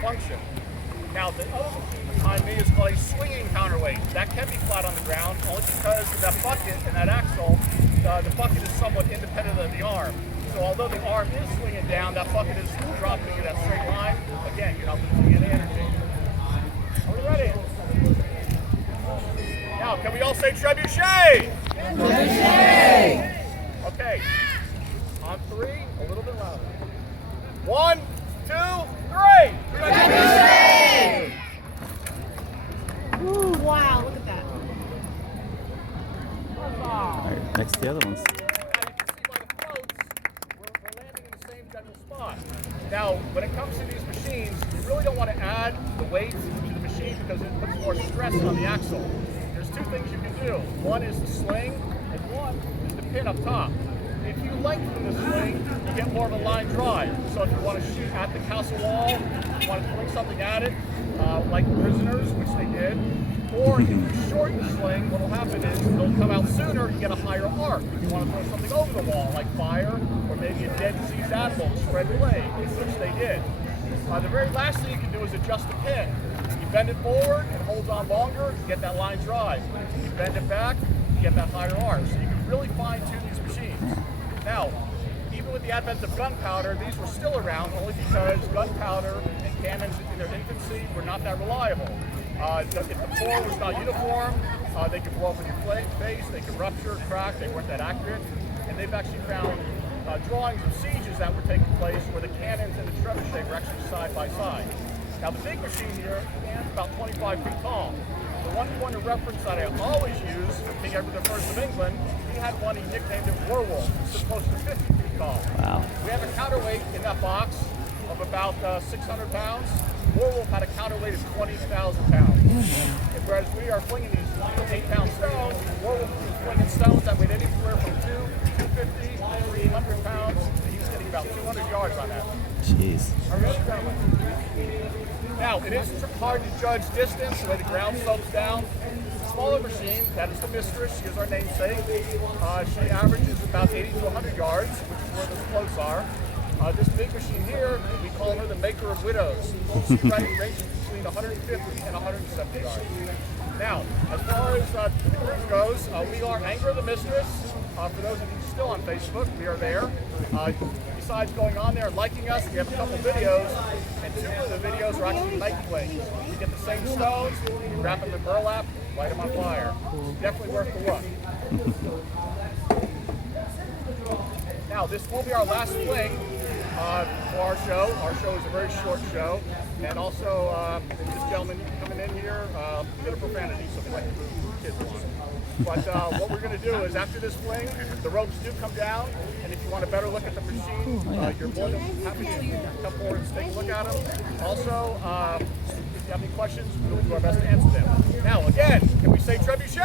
function. Now, the other machine behind me is called a swinging counterweight. That can be flat on the ground only because of that bucket and that axle. The bucket is somewhat independent of the arm. So although the arm is swinging down, that bucket is dropping in that straight line. Again, you're not losing any energy. Are we ready? Now, can we all say trebuchet? Trebuchet! Okay. On three, a little bit louder. 1, 2, 3. Trebuchet! Ooh, wow, look at that. All right, next to the other ones. Now, when it comes to these machines, you really don't want to add the weight to the machine because it puts more stress on the axle. There's two things you can do. One is the sling, and one is the pin up top. If you lengthen the sling, you get more of a line drive. So if you want to shoot at the castle wall, you want to fling something at it, like prisoners, which they did, or if you shorten the sling, what will happen is it'll come out sooner, you get a higher arc. If you want to throw something over the wall, like fire, or maybe a dead diseased animal, spread blade, which they did. The very last thing you can do is adjust the pin. You bend it forward, it holds on longer, you get that line drive. You bend it back, you get that higher arc. So you can really fine tune these machines. Now, even with the advent of gunpowder, these were still around only because gunpowder and cannons in their infancy were not that reliable. If the bore was not uniform, they could blow up in your face, they could rupture, crack, they weren't that accurate. And they've actually found drawings of sieges that were taking place where the cannons and the trebuchet were actually side by side. Now the big machine here stands about 25 feet tall. The one point of reference that I always use for King Edward I of England, he had one he nicknamed it Werewolf. It's close to 50 feet tall. Wow. We have a counterweight in that box of about 600 pounds. Werewolf had a counterweight of 20,000 pounds. And whereas we are flinging these 8-pound stones, Werewolf was flinging stones that weighed anywhere from 250, 300 pounds, and he was getting about 200 yards on that. Jeez. Are we ready, gentlemen? Now, it is hard to judge distance the way the ground slopes down. The smaller machine, that is the Mistress, she is our namesake. She averages about 80 to 100 yards, which is where the floats are. This big machine here, we call her the Maker of Widows. She ranges between 150 and 170 yards. Now, as far as the group goes, we are Anger the Mistress. For those of you still on Facebook, we are there. Besides going on there and liking us, we have a couple videos, and 2 of the videos are actually night flings. You get the same stones, you wrap them in burlap, light them on fire. Definitely worth the look. Now, this will be our last fling for our show. Our show is a very short show, and also this gentleman coming in here, a bit of profanity, so we like to move kids along. But what we're going to do is after this fling, the ropes do come down, and if you want a better look at the machine, you're more than happy to come forward and take a look at them. Also, if you have any questions, we'll do our best to answer them. Now, again, can we say trebuchet?